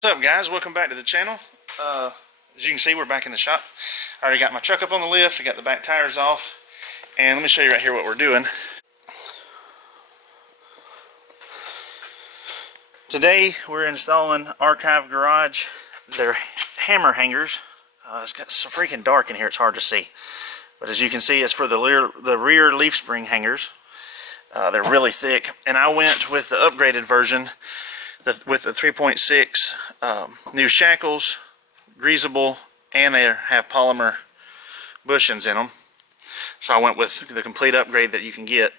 What's up, guys? Welcome back to the channel. As you can see, we're back in the shop. I already got my truck up on the lift. I got the back tires off, and let me show you right here what we're doing. Today we're installing Archive Garage. They're hammer hangers. It's got so freaking dark in here, it's hard to see, but as you can see, it's for the rear leaf spring hangers. They're really thick, and I went with the upgraded version with the 3.6 new shackles, greasable, and they have polymer bushings in them. So I went with the complete upgrade that you can get.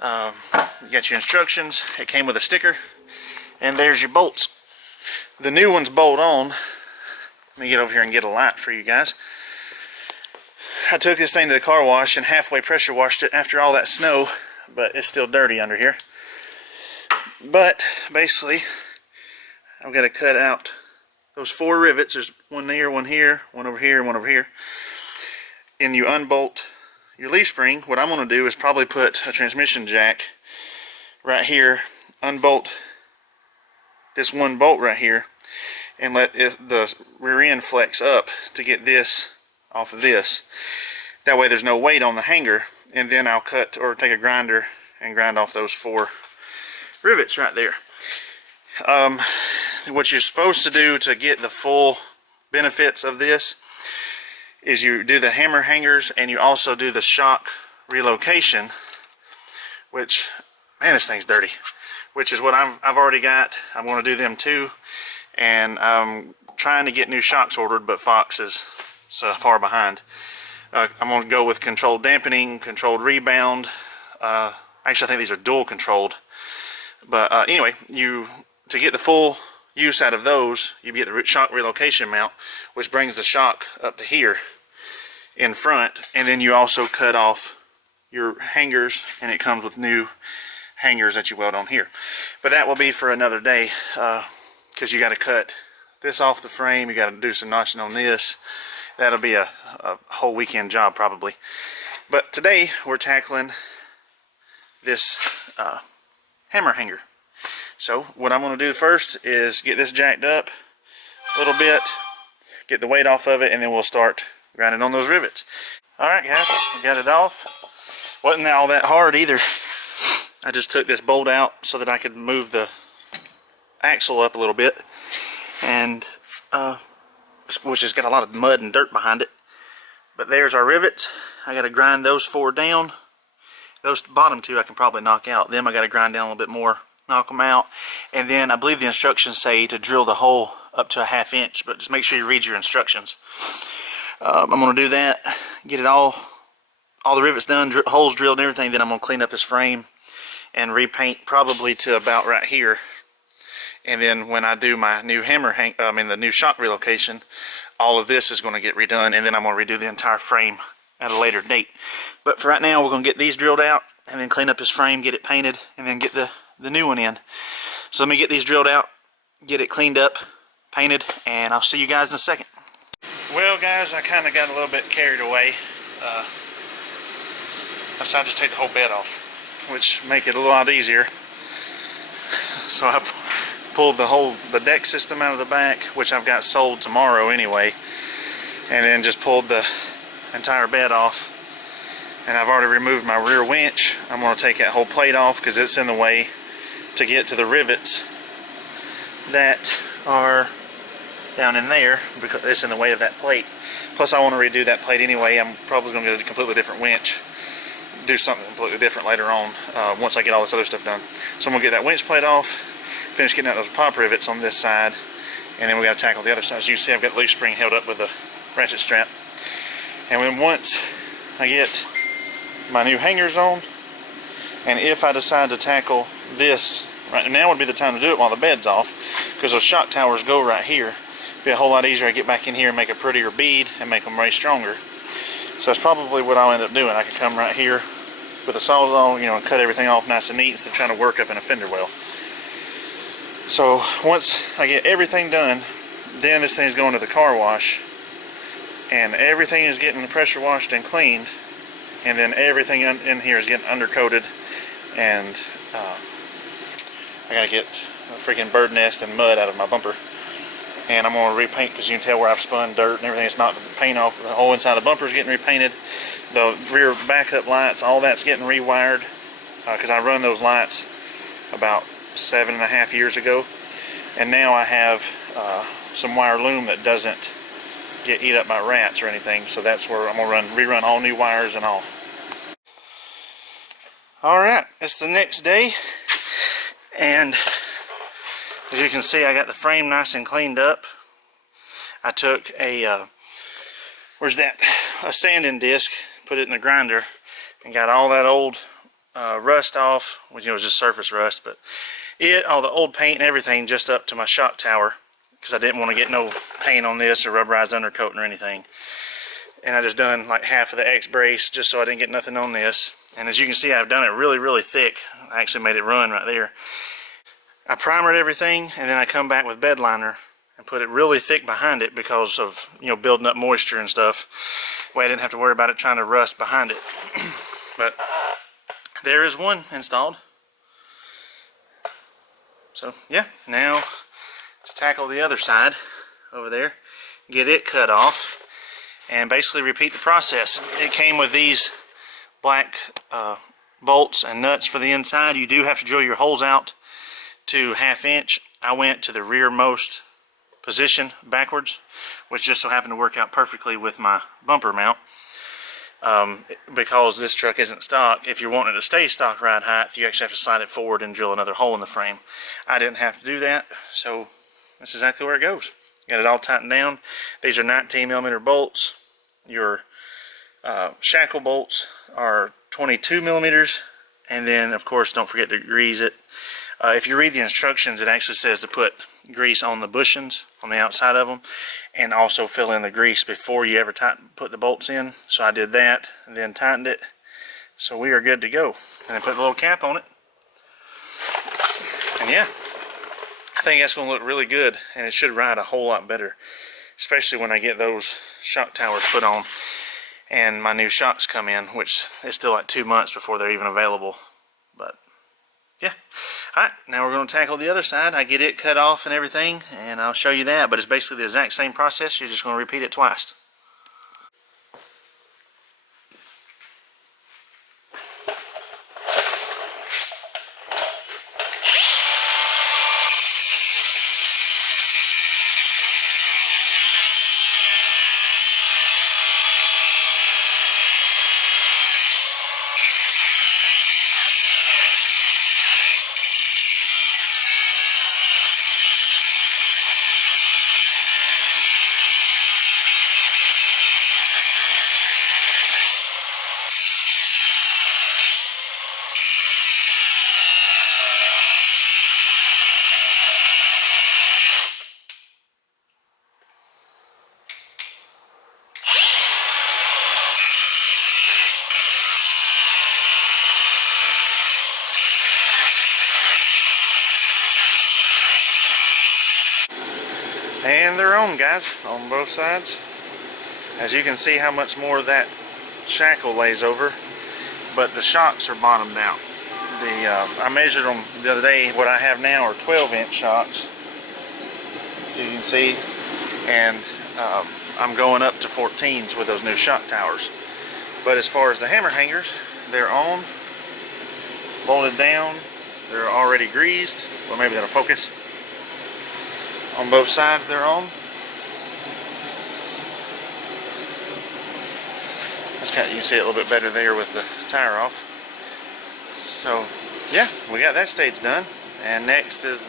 You got your instructions. It came with a sticker, and there's your bolts. The new ones bolt on. Let me get over here and get a light for you guys. I took this thing to the car wash and halfway pressure washed it after all that snow, but it's still dirty under here. But basically, I've got to cut out those 4 rivets. There's one there, one here, one over here, and one over here. And you unbolt your leaf spring. What I'm going to do is probably put a transmission jack right here, unbolt this one bolt right here, and let the rear end flex up to get this off of this. That way there's no weight on the hanger, and then I'll cut or take a grinder and grind off those 4 rivets right there. What you're supposed to do to get the full benefits of this is you do the hammer hangers and you also do the shock relocation, which, man, this thing's dirty, which is what I've already got. I'm going to do them too, and I'm trying to get new shocks ordered, but Fox is so far behind. I'm going to go with controlled dampening, controlled rebound. Actually, I think these are dual controlled. But anyway, to get the full use out of those, you get the shock relocation mount, which brings the shock up to here in front, and then you also cut off your hangers, and it comes with new hangers that you weld on here. But that will be for another day, because you got to cut this off the frame, you got to do some notching on this. That'll be a whole weekend job probably. But today we're tackling this hammer hanger. So what I'm going to do first is get this jacked up a little bit, get the weight off of it, and then we'll start grinding on those rivets. Alright guys, we got it off. Wasn't all that hard either. I just took this bolt out so that I could move the axle up a little bit, and which has got a lot of mud and dirt behind it. But there's our rivets. I got to grind those 4 down. Those bottom 2 I can probably knock out. Them I got to grind down a little bit more, knock them out. And then I believe the instructions say to drill the hole up to a 1/2 inch, but just make sure you read your instructions. I'm going to do that, get it all the rivets done, holes drilled and everything. Then I'm going to clean up this frame and repaint probably to about right here. And then when I do my new the new shock relocation, all of this is going to get redone, and then I'm going to redo the entire frame at a later date. But for right now, we're going to get these drilled out and then clean up this frame, get it painted, and then get the new one in. So let me get these drilled out, get it cleaned up, painted, and I'll see you guys in a second. Well guys, I kind of got a little bit carried away. I decided to take the whole bed off, which make it a lot easier. So I pulled the deck system out of the back, which I've got sold tomorrow anyway, and then just pulled the entire bed off. And I've already removed my rear winch. I'm going to take that whole plate off because it's in the way to get to the rivets that are down in there, because it's in the way of that plate. Plus I want to redo that plate anyway. I'm probably going to get a completely different winch, do something completely different later on once I get all this other stuff done. So I'm going to get that winch plate off, finish getting out those pop rivets on this side, and then we got to tackle the other side. As you can see, I've got the leaf spring held up with a ratchet strap. And then once I get my new hangers on, and if I decide to tackle this, right now would be the time to do it while the bed's off, because those shock towers go right here. It'd be a whole lot easier to get back in here and make a prettier bead and make them way stronger. So that's probably what I'll end up doing. I can come right here with a sawzall, and cut everything off nice and neat instead of trying to work up in a fender well. So once I get everything done, then this thing's going to the car wash, and everything is getting pressure washed and cleaned, and then everything in here is getting undercoated, and I gotta get a freaking bird nest and mud out of my bumper. and I'm going to repaint because you can tell where I've spun dirt and everything. It's knocked the paint off. The whole inside of the bumper is getting repainted. The rear backup lights, all that's getting rewired because I run those lights about 7.5 years ago, and now I have some wire loom that doesn't get eat up by rats or anything, so that's where I'm going to rerun all new wires and all. Alright, it's the next day, and as you can see, I got the frame nice and cleaned up. I took a a sanding disc, put it in the grinder, and got all that old rust off, which, you know, was just surface rust, but all the old paint and everything just up to my shock tower, because I didn't want to get no paint on this or rubberized undercoating or anything. And I just done like half of the X brace just so I didn't get nothing on this. And as you can see, I've done it really, really thick. I actually made it run right there. I primered everything, and then I come back with bed liner and put it really thick behind it because of, you know, building up moisture and stuff. Way I didn't have to worry about it trying to rust behind it. But there is one installed. So yeah, now to tackle the other side over there, get it cut off, and basically repeat the process. It came with these black bolts and nuts for the inside. You do have to drill your holes out to 1/2 inch. I went to the rearmost position backwards, which just so happened to work out perfectly with my bumper mount. Because this truck isn't stock, if you're wanting it to stay stock ride height, you actually have to slide it forward and drill another hole in the frame. I didn't have to do that, so that's exactly where it goes. Got it all tightened down. These are 19mm bolts. Your shackle bolts are 22mm, and then of course don't forget to grease it. If you read the instructions, it actually says to put grease on the bushings on the outside of them, and also fill in the grease before you ever put the bolts in. So I did that and then tightened it, so we are good to go. And then put a little cap on it, and yeah, I think that's going to look really good, and it should ride a whole lot better, especially when I get those shock towers put on and my new shocks come in, which is still like 2 months before they're even available. But yeah. Alright, now we're going to tackle the other side. I get it cut off and everything, and I'll show you that, but it's basically the exact same process. You're just going to repeat it twice. And they're on, guys, on both sides. As you can see how much more of that shackle lays over, but the shocks are bottomed out. I measured them the other day. What I have now are 12-inch shocks, as you can see, and I'm going up to 14s with those new shock towers. But as far as the hammer hangers, they're on, bolted down, they're already greased. Well, maybe that'll focus. On both sides they're on. You can see it a little bit better there with the tire off. So yeah, we got that stage done, and next is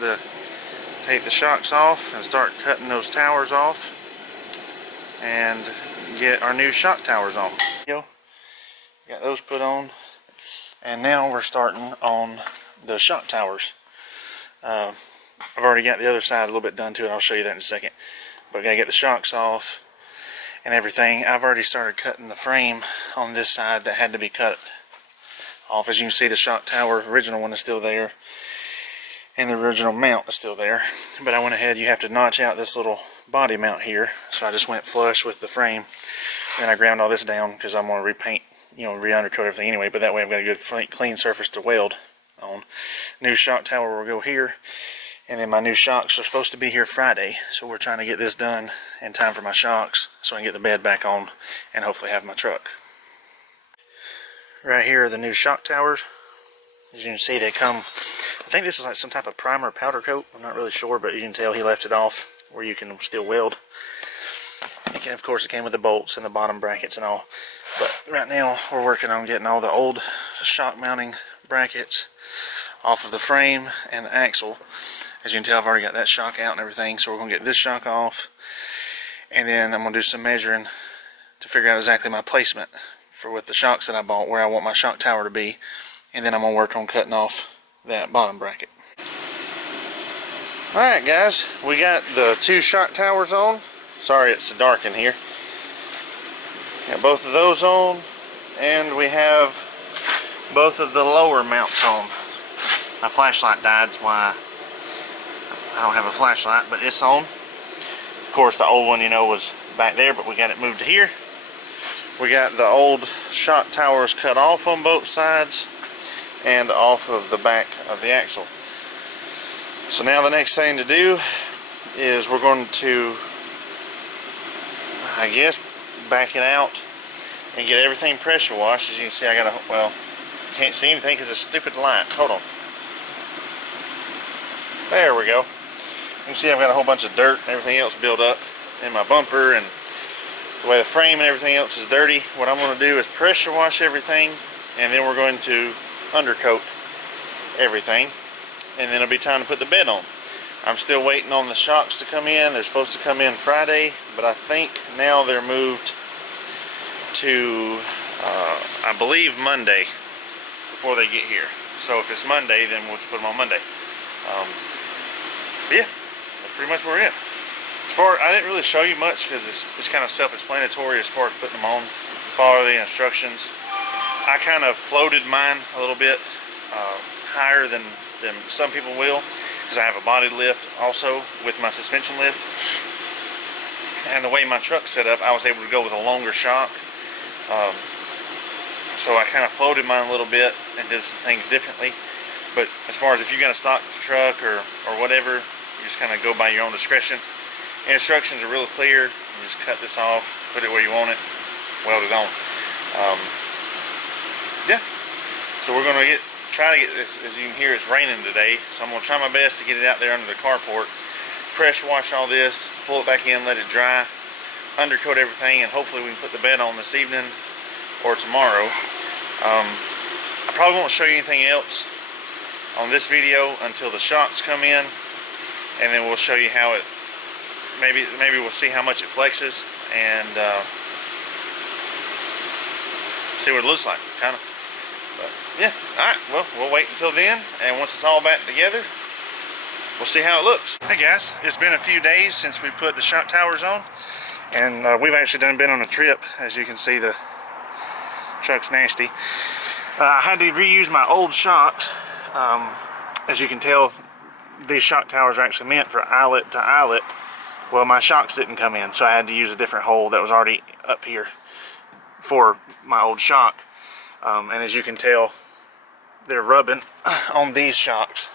take the shocks off and start cutting those towers off and get our new shock towers on. Got those put on, and now we're starting on the shock towers. I've already got the other side a little bit done to it. I'll show you that in a second. But I gotta get the shocks off and everything. I've already started cutting the frame on this side that had to be cut off. As you can see, the shock tower, original one, is still there, and the original mount is still there. But I went ahead, you have to notch out this little body mount here, so I just went flush with the frame. And I ground all this down because I'm going to repaint, you know, re-undercoat everything anyway, but that way I've got a good clean surface to weld on. New shock tower will go here, And then my new shocks are supposed to be here Friday, so we're trying to get this done in time for my shocks so I can get the bed back on and hopefully have my truck. Right here are the new shock towers. As you can see, they come, I think this is like some type of primer powder coat. I'm not really sure, but you can tell he left it off where you can still weld. And of course it came with the bolts and the bottom brackets and all. But right now we're working on getting all the old shock mounting brackets off of the frame and the axle. As you can tell, I've already got that shock out and everything, so we're going to get this shock off. And then I'm going to do some measuring to figure out exactly my placement for with the shocks that I bought, where I want my shock tower to be. And then I'm going to work on cutting off that bottom bracket. Alright guys, we got the two shock towers on. Sorry it's dark in here. Got both of those on, and we have both of the lower mounts on. My flashlight died, that's why I don't have a flashlight, but it's on. Of course the old one, you know, was back there, but we got it moved to here. We got the old shock towers cut off on both sides and off of the back of the axle. So now the next thing to do is we're going to, I guess, back it out and get everything pressure washed. As you can see, I got a, well, can't see anything because it's a stupid light. Hold on. There we go. You can see I've got a whole bunch of dirt and everything else built up in my bumper, and the way the frame and everything else is dirty. What I'm going to do is pressure wash everything, and then we're going to undercoat everything, and then it'll be time to put the bed on. I'm still waiting on the shocks to come in. They're supposed to come in Friday, but I think now they're moved to I believe Monday before they get here. So if it's Monday, then we'll just put them on Monday. Yeah, that's pretty much where we're at. As far, I didn't really show you much because it's kind of self-explanatory as far as putting them on. Follow the instructions. I kind of floated mine a little bit higher than some people will, because I have a body lift also with my suspension lift. And the way my truck's set up, I was able to go with a longer shock. So I kind of floated mine a little bit and did some things differently. But as far as if you got a stock truck or whatever, you just kind of go by your own discretion. The instructions are real clear. You just cut this off, put it where you want it, weld it on. Yeah. So we're going to try to get this. As you can hear, it's raining today, so I'm going to try my best to get it out there under the carport, pressure wash all this, pull it back in, let it dry, undercoat everything, and hopefully we can put the bed on this evening or tomorrow. I probably won't show you anything else on this video until the shocks come in, and then we'll show you how it, maybe we'll see how much it flexes and see what it looks like, kind of. But yeah, alright, well, we'll wait until then, and once it's all back together, we'll see how it looks. Hey guys, it's been a few days since we put the shock towers on, and we've actually been on a trip. As you can see, the truck's nasty. I had to reuse my old shocks. As you can tell, these shock towers are actually meant for eyelet to eyelet. Well, my shocks didn't come in, so I had to use a different hole that was already up here for my old shock. And as you can tell, they're rubbing on these shocks.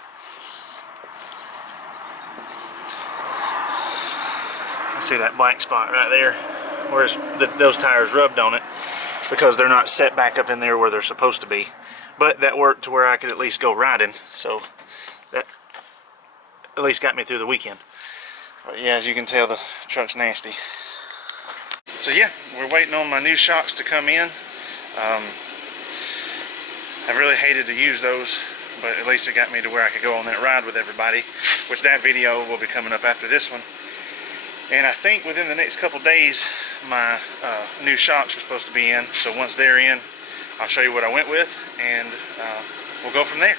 See that black spot right there, where those tires rubbed on it, because they're not set back up in there where they're supposed to be. But that worked to where I could at least go riding, so that at least got me through the weekend. But yeah, as you can tell, the truck's nasty. So yeah, we're waiting on my new shocks to come in. I've really hated to use those, but at least it got me to where I could go on that ride with everybody, which that video will be coming up after this one. And I think within the next couple days, my new shocks are supposed to be in. So once they're in, I'll show you what I went with, and we'll go from there.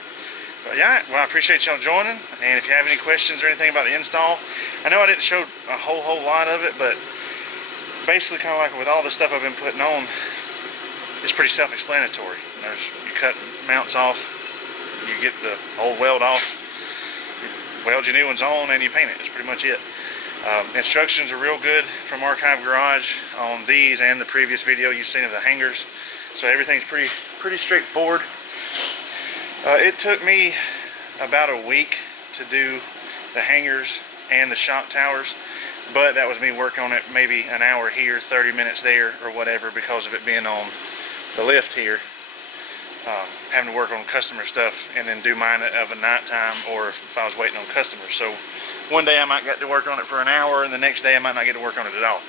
But yeah, well, I appreciate y'all joining, and if you have any questions or anything about the install, I know I didn't show a whole lot of it, but basically kind of like with all the stuff I've been putting on, it's pretty self-explanatory. You cut mounts off, you get the old weld off, weld your new ones on, and you paint it. That's pretty much it. Instructions are real good from Archive Garage on these and the previous video you've seen of the hangers. So everything's pretty straightforward. It took me about a week to do the hangers and the shock towers, but that was me working on it maybe an hour here, 30 minutes there, or whatever, because of it being on the lift here. Having to work on customer stuff and then do mine of a nighttime, or if I was waiting on customers. So one day I might get to work on it for an hour, and the next day I might not get to work on it at all.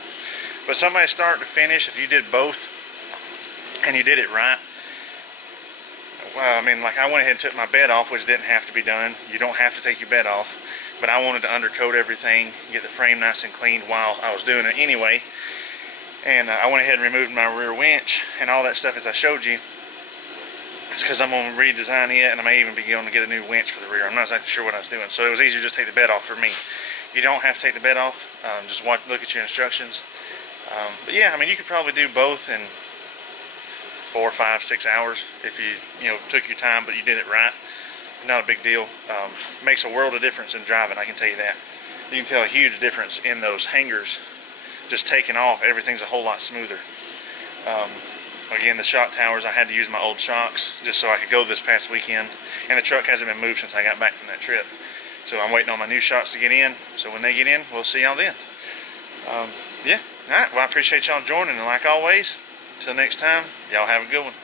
But somebody start to finish, if you did both and you did it right, well, I mean, like I went ahead and took my bed off, which didn't have to be done. You don't have to take your bed off, but I wanted to undercoat everything, get the frame nice and clean while I was doing it anyway. And I went ahead and removed my rear winch and all that stuff as I showed you. It's because I'm going to redesign it, and I may even be going to get a new winch for the rear. I'm not exactly sure what I was doing, so it was easier to just take the bed off for me. You don't have to take the bed off. Just look at your instructions. But yeah, I mean, you could probably do both in 4, 5, 6 hours if you took your time, but you did it right. It's not a big deal. Makes a world of difference in driving, I can tell you that. You can tell a huge difference in those hangers. Just taking off, everything's a whole lot smoother. Again, the shock towers, I had to use my old shocks just so I could go this past weekend, and the truck hasn't been moved since I got back from that trip. So I'm waiting on my new shocks to get in, so when they get in, we'll see y'all then. Yeah, alright, well I appreciate y'all joining, and like always, until next time, y'all have a good one.